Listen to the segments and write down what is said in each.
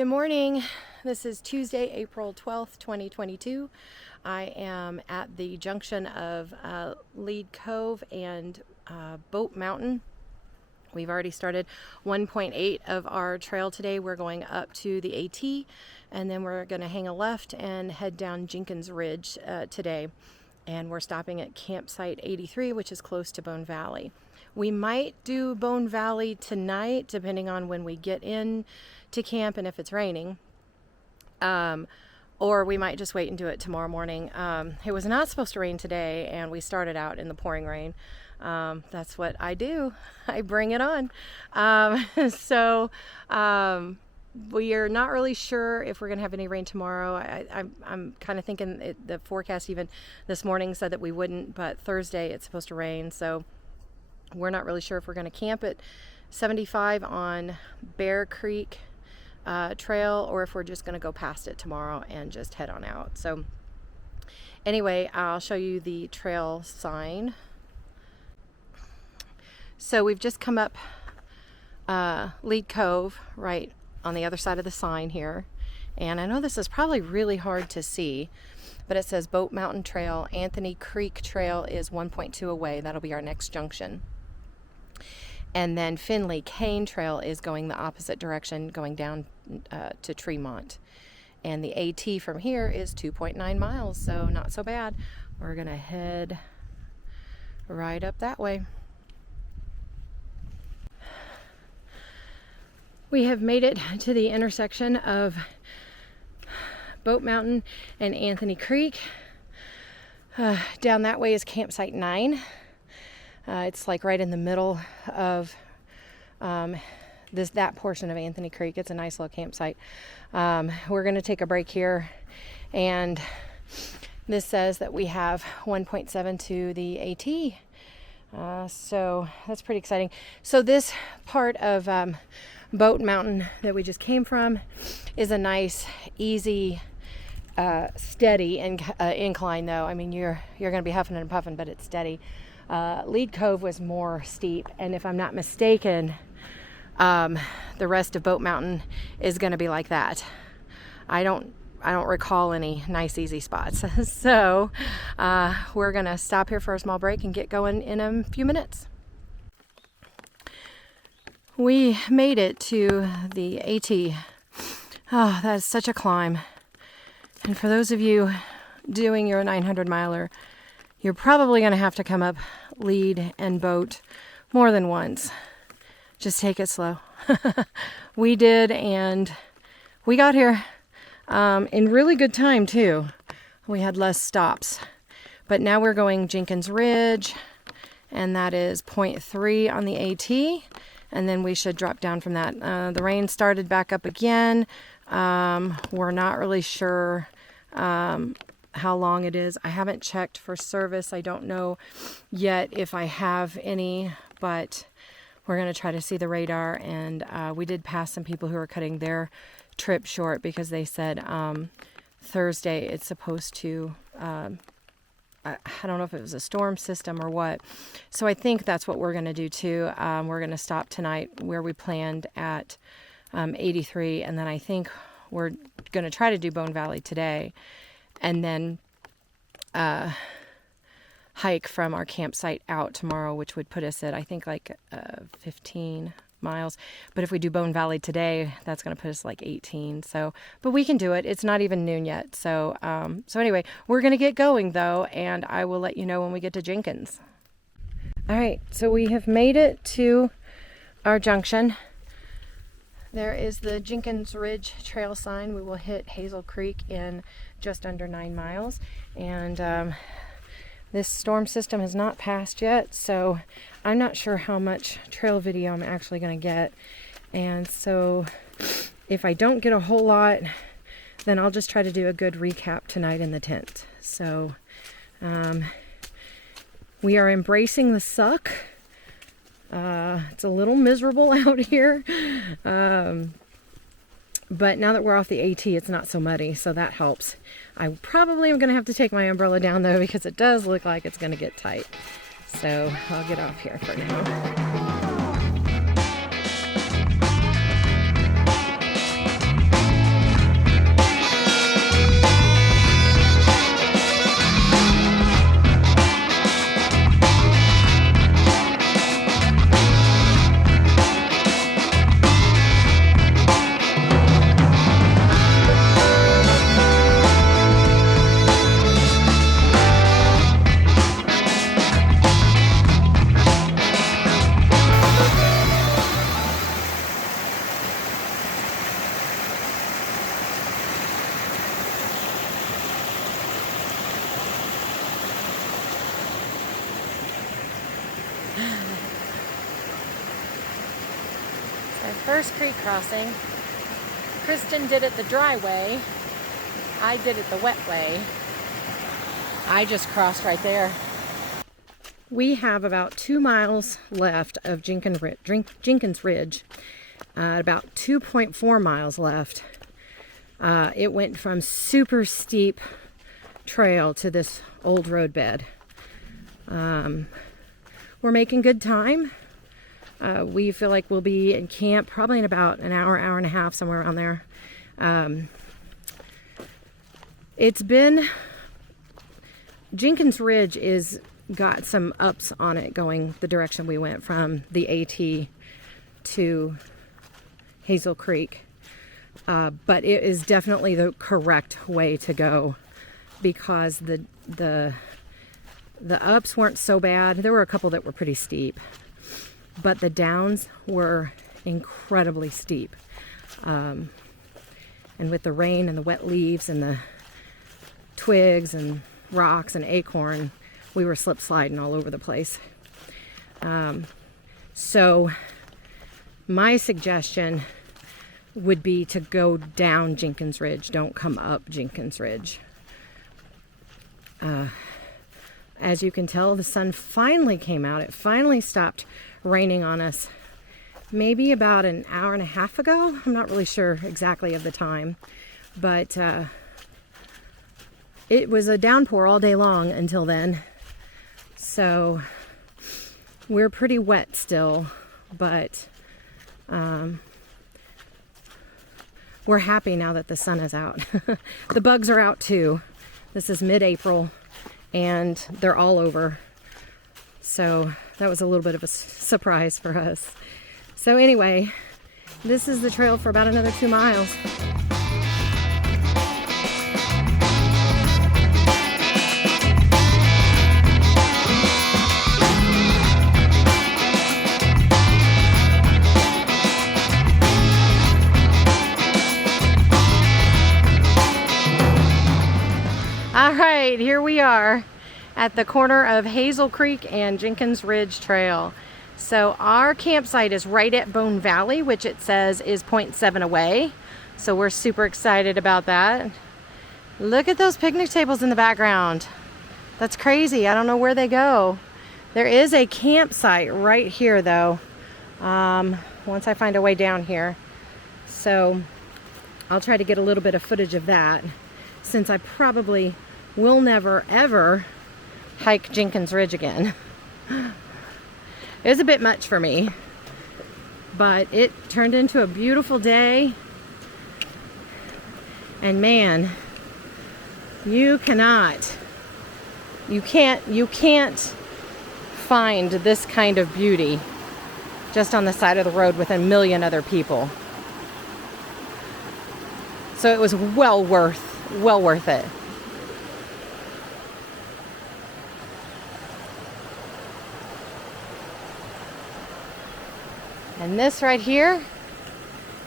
Good morning. This is Tuesday, April 12th, 2022. I am at the junction of Lead Cove and Bote Mountain. We've already started 1.8 of our trail today. We're going up to the AT, and then we're going to hang a left and head down Jenkins Ridge today. And we're stopping at campsite 83, which is close to Bone Valley. We might do Bone Valley tonight, depending on when we get in to camp and if it's raining. Or we might just wait and do it tomorrow morning. It was not supposed to rain today, and we started out in the pouring rain. That's what I do. I bring it on. We are not really sure if we're going to have any rain tomorrow. I'm kind of thinking the forecast even this morning said that we wouldn't, but Thursday it's supposed to rain. So we're not really sure if we're going to camp at 75 on Bear Creek Trail or if we're just going to go past it tomorrow and just head on out. So anyway, I'll show you the trail sign. So we've just come up Lead Cove right on the other side of the sign here. And I know this is probably really hard to see, but it says Bote Mountain Trail. Anthony Creek Trail is 1.2 away. That'll be our next junction. And then Finley Cane Trail is going the opposite direction, going down to Tremont. And the AT from here is 2.9 miles, so not so bad. We're gonna head right up that way. We have made it to the intersection of Bote Mountain and Anthony Creek. Down that way is campsite 9. It's like right in the middle of that portion of Anthony Creek. It's a nice little campsite. We're going to take a break here, and this says that we have 1.7 to the AT. So that's pretty exciting. So this part of Bote Mountain that we just came from is a nice, easy, steady incline, though. I mean, you're going to be huffing and puffing, but it's steady. Lead Cove was more steep, and if I'm not mistaken, the rest of Bote Mountain is going to be like that. I don't recall any nice, easy spots. So we're going to stop here for a small break and get going in a few minutes. We made it to the AT. Oh, that is such a climb. And for those of you doing your 900 miler, you're probably going to have to come up Lead and Bote more than once. Just take it slow. We did, and we got here in really good time too. We had less stops. But now we're going Jenkins Ridge, and that is 0.3 on the AT. And then we should drop down from that. The rain started back up again. We're not really sure how long it is. I haven't checked for service. I don't know yet if I have any, but we're going to try to see the radar. And we did pass some people who are cutting their trip short because they said Thursday it's supposed to I don't know if it was a storm system or what. So I think that's what we're going to do too. We're going to stop tonight where we planned at 83. And then I think we're going to try to do Bone Valley today. And then hike from our campsite out tomorrow, which would put us at, I think, like 15 miles. But if we do Bone Valley today, that's going to put us like 18. So, but we can do it. It's not even noon yet. So, anyway, we're going to get going though, and I will let you know when we get to Jenkins. All right. So we have made it to our junction. There is the Jenkins Ridge trail sign. We will hit Hazel Creek in just under 9 miles. And, this storm system has not passed yet, so I'm not sure how much trail video I'm actually going to get. And so if I don't get a whole lot, then I'll just try to do a good recap tonight in the tent. So we are embracing the suck. It's a little miserable out here. But now that we're off the AT, it's not so muddy, so that helps. I probably am going to have to take my umbrella down, though, because it does look like it's going to get tight. So I'll get off here for now. It's our first creek crossing. Kristen did it the dry way. I did it the wet way. I just crossed right there. We have about 2 miles left of Jenkins Ridge. About 2.4 miles left. It went from super steep trail to this old road bed. We're making good time. We feel like we'll be in camp probably in about an hour, hour and a half, somewhere around there. It's been, Jenkins Ridge got some ups on it going the direction we went from the AT to Hazel Creek. But it is definitely the correct way to go because the ups weren't so bad. There were a couple that were pretty steep, but the downs were incredibly steep. And with the rain and the wet leaves and the twigs and rocks and acorn, we were slip sliding all over the place. So my suggestion would be to go down Jenkins Ridge. Don't come up Jenkins Ridge. As you can tell, the sun finally came out. It finally stopped raining on us maybe about an hour and a half ago. I'm not really sure exactly of the time, but it was a downpour all day long until then. So we're pretty wet still, but we're happy now that the sun is out. The bugs are out too. This is mid-April and they're all over. So that was a little bit of a surprise for us. So anyway, this is the trail for about another 2 miles. All right, here we are at the corner of Hazel Creek and Jenkins Ridge Trail. So our campsite is right at Bone Valley, which it says is 0.7 away. So we're super excited about that. Look at those picnic tables in the background. That's crazy. I don't know where they go. There is a campsite right here though, once I find a way down here. So I'll try to get a little bit of footage of that, since I probably will never ever hike Jenkins Ridge again. It was a bit much for me, but it turned into a beautiful day. And man, you can't find this kind of beauty just on the side of the road with a million other people. So it was well worth it. And this right here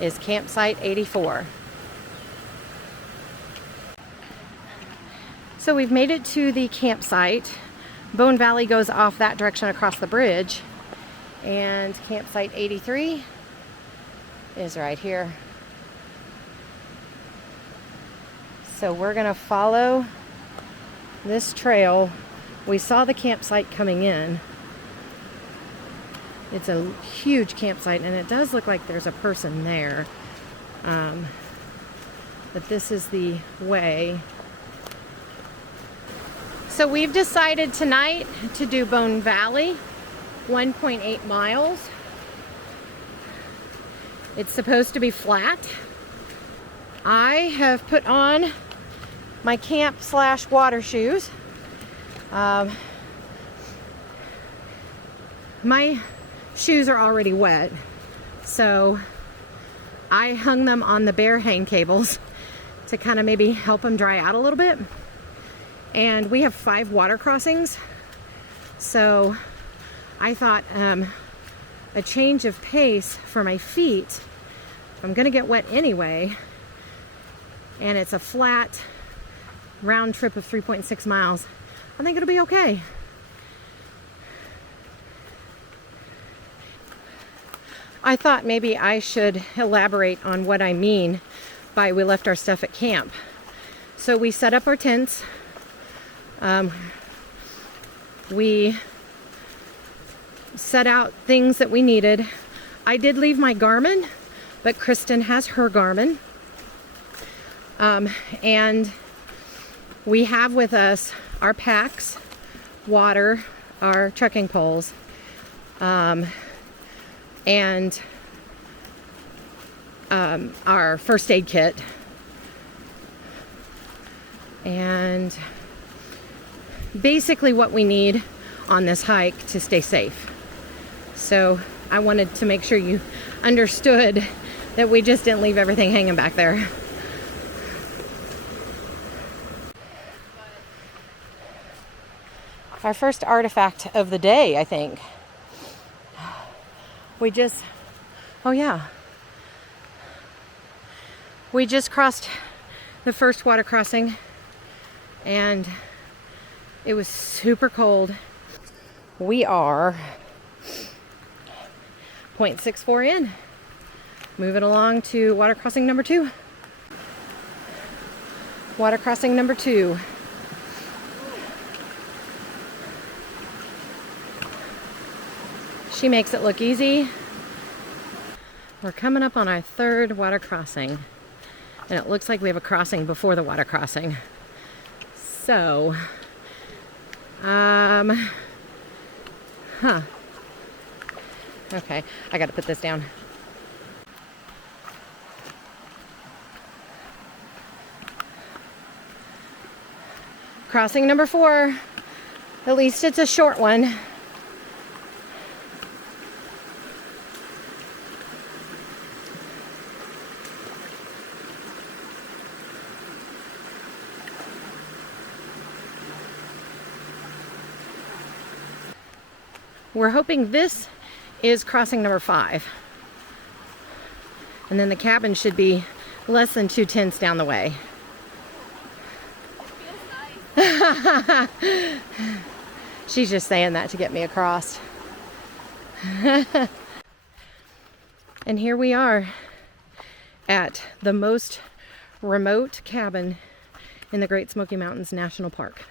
is campsite 84. So we've made it to the campsite. Bone Valley goes off that direction across the bridge. And campsite 83 is right here. So we're gonna follow this trail. We saw the campsite coming in. It's a huge campsite and it does look like there's a person there. But this is the way. So we've decided tonight to do Bone Valley, 1.8 miles. It's supposed to be flat. I have put on my camp/water shoes. My shoes are already wet, so I hung them on the bear hang cables to kind of maybe help them dry out a little bit. And we have 5 water crossings, so I thought a change of pace for my feet. I'm gonna get wet anyway, and it's a flat round trip of 3.6 miles. I think it'll be okay. I thought maybe I should elaborate on what I mean by we left our stuff at camp. So we set up our tents. We set out things that we needed. I did leave my Garmin, but Kristen has her Garmin. And we have with us our packs, water, our trekking poles, and our first aid kit, and basically what we need on this hike to stay safe. So I wanted to make sure you understood that we just didn't leave everything hanging back there. Our first artifact of the day, I think. We just crossed the first water crossing, and it was super cold. We are 0.64 in. Moving along to water crossing number 2. Water crossing number 2. She makes it look easy. We're coming up on our 3rd water crossing, and it looks like we have a crossing before the water crossing. So, okay, I gotta put this down. Crossing number 4. At least it's a short one. We're hoping this is crossing number 5. And then the cabin should be less than 2 tents down the way. She's just saying that to get me across. And here we are at the most remote cabin in the Great Smoky Mountains National Park.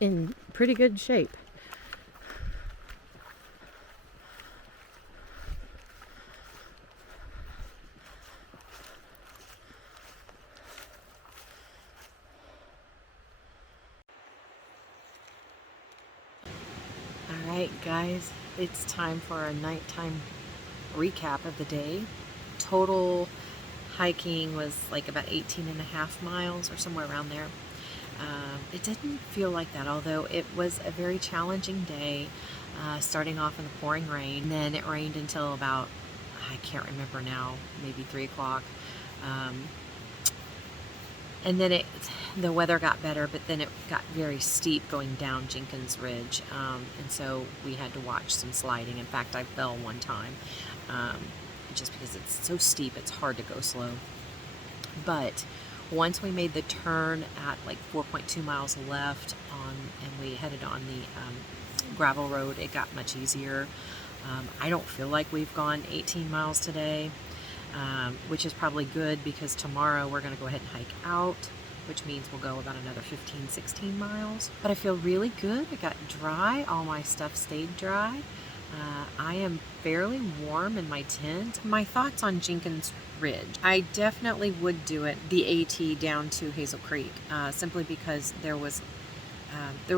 In pretty good shape. All right, guys, it's time for our nighttime recap of the day. Total hiking was like about 18.5 miles or somewhere around there. It didn't feel like that, although it was a very challenging day, starting off in the pouring rain. And then it rained until about, I can't remember now, maybe 3 o'clock. And then the weather got better, but then it got very steep going down Jenkins Ridge. And so we had to watch some sliding. In fact, I fell one time, just because it's so steep, it's hard to go slow. But once we made the turn at like 4.2 miles left and we headed on the gravel road, it got much easier. I don't feel like we've gone 18 miles today, which is probably good because tomorrow we're going to go ahead and hike out, which means we'll go about another 15, 16 miles. But I feel really good. It got dry. All my stuff stayed dry. I am fairly warm in my tent. My thoughts on Jenkins Ridge. I definitely would do it, the AT down to Hazel Creek, simply because there was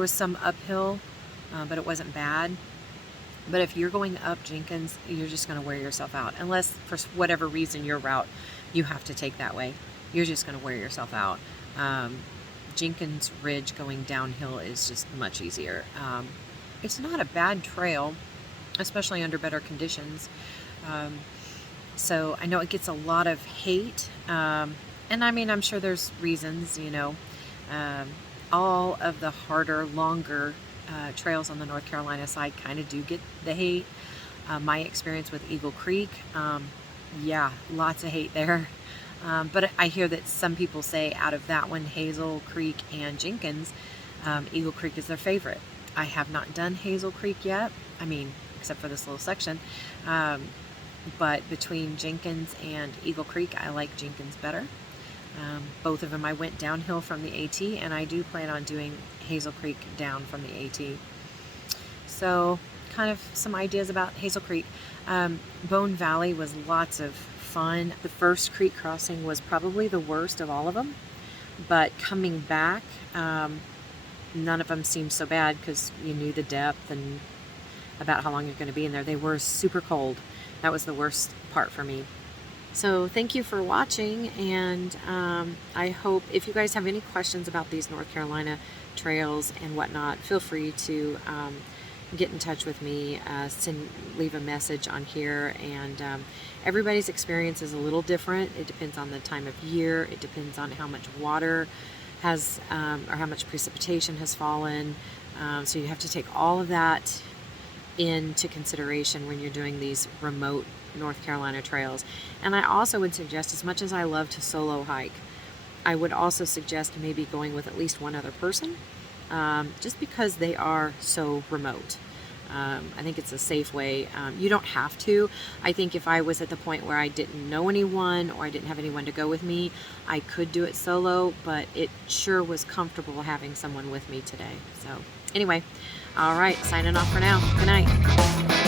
some uphill, but it wasn't bad. But if you're going up Jenkins, you're just going to wear yourself out. Unless for whatever reason your route, you have to take that way. You're just going to wear yourself out. Jenkins Ridge going downhill is just much easier. It's not a bad trail, especially under better conditions. So I know it gets a lot of hate. And I mean, I'm sure there's reasons, you know. All of the harder, longer trails on the North Carolina side kind of do get the hate. My experience with Eagle Creek, yeah, lots of hate there. But I hear that some people say out of that one, Hazel Creek and Jenkins, Eagle Creek is their favorite. I have not done Hazel Creek yet. I mean, except for this little section. But between Jenkins and Eagle Creek, I like Jenkins better. Both of them I went downhill from the AT, and I do plan on doing Hazel Creek down from the AT. So kind of some ideas about Hazel Creek. Bone Valley was lots of fun. The first creek crossing was probably the worst of all of them, but coming back, none of them seemed so bad because you knew the depth and about how long you're going to be in there. They were super cold. That was the worst part for me. So thank you for watching, and I hope if you guys have any questions about these North Carolina trails and whatnot, feel free to get in touch with me, leave a message on here. And everybody's experience is a little different. It depends on the time of year. It depends on how much water has or how much precipitation has fallen. So you have to take all of that into consideration when you're doing these remote North Carolina trails. And I also would suggest, as much as I love to solo hike, I would also suggest maybe going with at least one other person, just because they are so remote. I think it's a safe way. You don't have to. I think if I was at the point where I didn't know anyone or I didn't have anyone to go with me, I could do it solo, but it sure was comfortable having someone with me today. So anyway, all right, signing off for now. Good night.